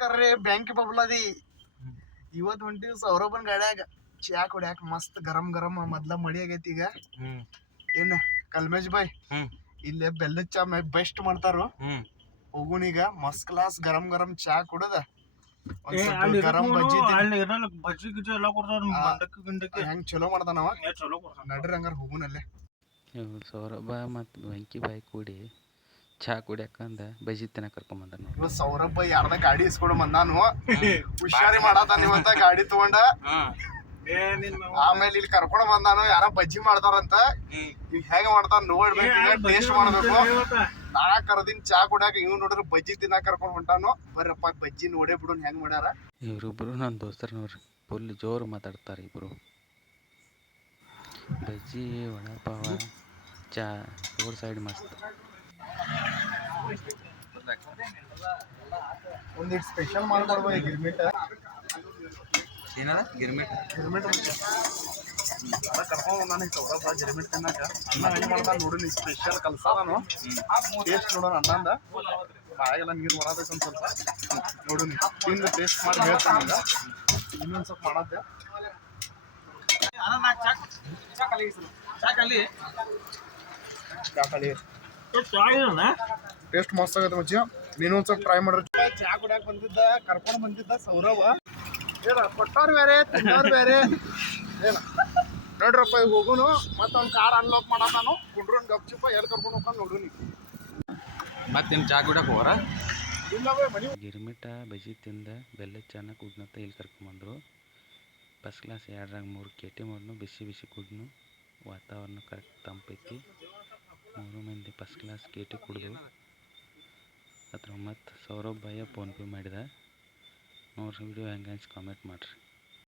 ನಮಸ್ಕಾರ ಬ್ಯಾಂಕಿ ಬ್ಯಾಂಕ್ ಬಬ್ಲದಿ. ಇವತ್ತು ಹೊಂಟಿವಿ ಸೌರಭನ್ ಗಾಡ್ಯಾಗ. ಚಾ ಕುಡ್ಯಾಕ ಮಸ್ತ್ ಗರಂ ಗರಂ ಮೊದ್ಲ ಮಳಿ ಆಗೈತಿ ಈಗ. ಹ್ಮ್. ಕಲ್ಮೇಜ್ ಕಲ್ಮೇಶ್ ಬಾಯ್? ಹ್ಮ್. ಇಲ್ಲೇ ಬೆಲ್ಲದ ಚಾ ಬೆಸ್ಟ್ ಮಾಡ್ತಾರು. ಹ್ಮ್. ಹೋಗುಣೀಗ ಮಸ್ತ್ ಕ್ಲಾಸ್ ಗರಂ ಗರಂ ಚಾ ಕುಡದ. ಗರಂ ಬಜ್ಜಿ ಬಜ್ಜಿ ಗಿಜ್ಜಿ ಎಲ್ಲ ಕೊಡ್ತಾರ ಆ. ಮಂಡಕ್ಕಿ ಗಿಂಡಕ್ಕಿ. ಹೆಂಗ್ ಚಲೋ ಮಾಡ್ತಾನವ ನಡ್ರಿ ಹಂಗಾರ ಹೋಗುನಲ್ಲೇ ಇವು ಸೌರಭ ಮತ್ ವೆಂಕಿ ಬಾಯ್ ಕೂಡಿ ಚಹಾ ಕುಡಿಯಕಂದ ಬಜ್ಜಿ ತಿನ್ನ ಕರ್ಕೊಂಬಂದ ನೋಡಿ ಸೌರಭ ಯಾರ್ದ ಗಾಡಿ ಇಸ್ಕೊಂಡು ಬಂದಾನು. ಹುಷಾರಿ ಮಾಡತಾನ ಇವತ್ತ ಗಾಡಿ ತಗೊಂಡ. ಏ ನಿನ್ನ ಆಮೇಲೆ ಇಲ್ಲಿ ಕರ್ಕೊಂಡ್ ಬಂದಾನು ಯಾರ ಬಜ್ಜಿ ಮಾಡ್ತಾರಂತ. ಈಗ ಹೆಂಗ ಮಾಡ್ತಾರ ನೋಡ್ಬೇಕು ಟೇಸ್ಟ್ ಮಾಡ್ಬೇಕು. ನಾ ಕರ್ದಿನ್ ಚಾ ಕುಡ್ಯಾಕ ಇವ್ ನೋಡ್ರಿ ಬಜ್ಜಿ ತಿನ್ನ ಕರ್ಕೊಂಡ್ ಹೊಂಟಾನು. ಬರ್ರಪ್ಪ ಬಜ್ಜಿ ನೋಡೇ ಬಿಡು ಹೆಂಗ್ ಮಾಡ್ಯಾರ? ಇವ್ರಿಬ್ರು ನನ್ನ ದೋಸ್ತರು ನೋಡ್ರಿ ಫುಲ್ ಜೋರು ಮಾತಾಡ್ತಾರೆ ಇಬ್ರು. ಬಜ್ಜಿ ಒಣಪ್ಪ ಚಾ ರೋಡ್ ಸೈಡ್ ಮಸ್ತ್. ಒಂದಿಟ್ ಸ್ಪೆಷಲ್ ಮಾಡ್ಬಾರ್ದು ಈ ಗಿರ್ಮಿಟ್? ಏನಾರ ಗಿರ್ಮಿಟ್. ಗಿರ್ಮಿಟ್. ಅದ ಕರ್ಕೊಂಡು ನನಗೆ ಸೌರಭ ಗಿರ್ಮಿಟ್ ತಿನ್ನಾಕ. ಅನ್ನ ಹೆಂಗೆ ಮಾಡ್ತಾನ ನೋಡು ಸ್ಪೆಷಲ್ ಕಲ್ಸಾದನು. ಟೇಸ್ಟ್ ನೋಡೋಣ ಅನ್ನಂದ ಬಾಯಾಗೆಲ್ಲ ನೀರು ಬರಬೇಕು ಒಂದ್ ಸ್ವಲ್ಪ. ನೋಡು ನೀ ತಿಂದು ಟೇಸ್ಟ್ ಮಾಡಿ ಹೇಳ್ತಾನೆ ಈಗ. ಇನ್ನೊಂದ್ ಸ್ವಲ್ಪ ಮಾಡತ್ತೆ. ಚಾಕಲಿ ಟೇಸ್ಟ್ ಮಸ್ತ್ ಆಗತ್ತೆ ಮಚ್ಚಿ. ನೀನು ಒಂದ್ಸಲ ಸ್ವಲ್ಪ ಟ್ರೈ ಮಾಡ್ರಿ. ಚಾ ಕುಡಿಯಾಕ ಬಂದಿದ್ದ ಕರ್ಕೊಂಡ್ ಬಂದಿದ್ದ ಸೌರವ್. ಏನ ಕೊಟ್ಟವ್ರು ಬೇರೆ ತಿನ್ನೋರು ಬೇರೆ. ಏನ? ನೋಡ್ರಪ್ಪ ಈಗ ಹೋಗುನು ಮತ್ತ ಅವ್ನ ಕಾರ್ ಅನ್ಲಾಕ್ ನಾನು. ಕುಂಡ್ರನ್ ಗಪ್ಚಿಪ್ಪ ಎಲ್ಲಿ ಕರ್ಕೊಂಡು ಹೋಗ್ಕೊಂಡು ನೋಡ್ರಿ ನೀ. ಮತ್ತೇನು ಚಾ ಕುಡಕ್ ಹೋರ ಗಿರ್ಮಿಟ ಬಜಿ ತಿಂದ ಬೆಲ್ಲದ ಚೆನ್ನಾಗಿ ಕುಡ್ನತ್ತ ಇಲ್ಲಿ ಕರ್ಕೊಂಬಂದರು. ಫಸ್ಟ್ ಕ್ಲಾಸ್ ಎರಡ್ರಾಗ ಮೂರು ಕೇಟಿ ಮಾಡ್ನು ಬಿಸಿ ಬಿಸಿ ಕುಡ್ನು. ವಾತಾವರಣ ಕರೆಕ್ಟ್ ತಂಪೈತಿ ಮೂರು ಮಂದಿ ಫಸ್ಟ್ ಕ್ಲಾಸ್ ಕೇಟಿ ಕುಡ್ದು. ಅದ್ರ ಮತ್ತು ಸೌರಭ್ ಭಯ್ಯ ಫೋನ್ಪೇ ಮಾಡಿದ. ನೋಡ್ರಿ ವಿಡಿಯೋ ಹೆಂಗೆ ಕಾಮೆಂಟ್ ಮಾಡಿರಿ.